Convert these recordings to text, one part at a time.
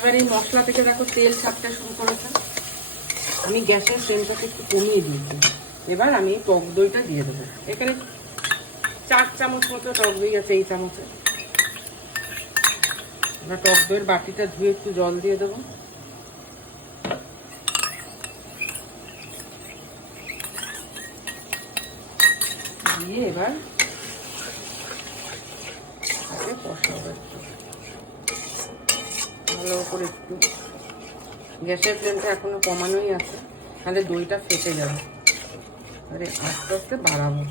এবার এই মশলা থেকে দেখো তেল ছাড়তে শুরু করেছে। আমি গ্যাসের ফ্লেমটাকে একটু কমিয়ে দিয়েছি। এবার আমি এই টক দইটা দিয়ে দেবো। এখানে 4 চামচ মতো টক দই আছে এই চামচে। এবার টক দইয়ের বাটিটা ধুয়ে একটু জল দিয়ে দেবো। দিয়ে এবার কষাবো একটু ভালো করে। একটু গ্যাসের ফ্লেমটা এখনো কমানোই আছে, তাহলে দইটা ফেটে যাবে। এবারে আস্তে আস্তে বাড়াবো।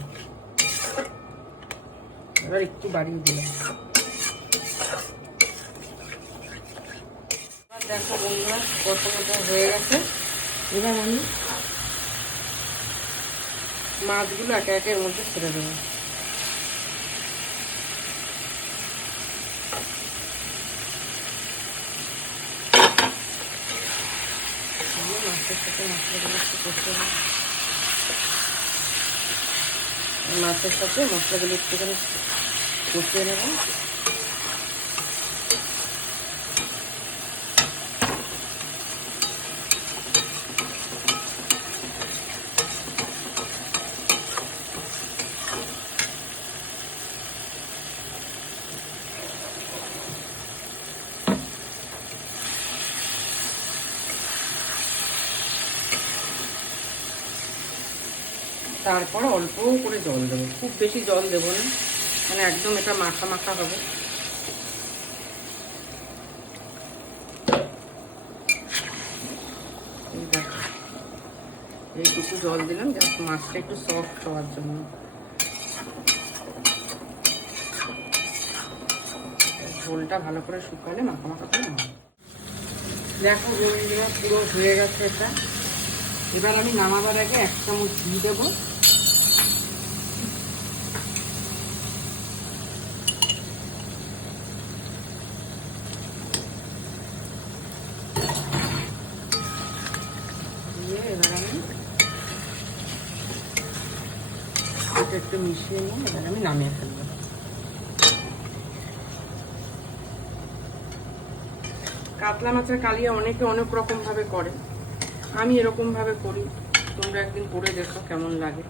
এবার একটু বাড়িয়ে দিলাম। এবার দেখো বন্ধুরা কত মতো হয়ে গেছে। এবার আমি মাছগুলো একে একে এর মধ্যে ছেড়ে দেবো। মাছের সাথে মশলাগুলো একটু কষে নেব। মাছের সাথে মশলাগুলো একটুখানি কষিয়ে নেব। তারপর অল্প করে জল দেবো, খুব বেশি জল দেবো না, মানে একদম এটা মাখা মাখা হবে। এইটুকু জল দিলাম জাস্ট মাছটা একটু সফট হওয়ার জন্য। ঝোলটা ভালো করে শুকালে মাখা মাখা করে নেব। দেখো বন্ধুরা পুরো হয়ে গেছে এটা। এবার আমি নামাবার আগে 1 চামচ ঘি দেবো। দিয়ে এবার আমি এটা একটু মিশিয়ে নিয়ে এবার আমি নামিয়ে ফেলবো। কাতলা মাছের কালিয়া অনেকে অনেক রকম ভাবে করে, আমি এরকম ভাবে করি। তোমরা একদিন করে দেখো কেমন লাগে।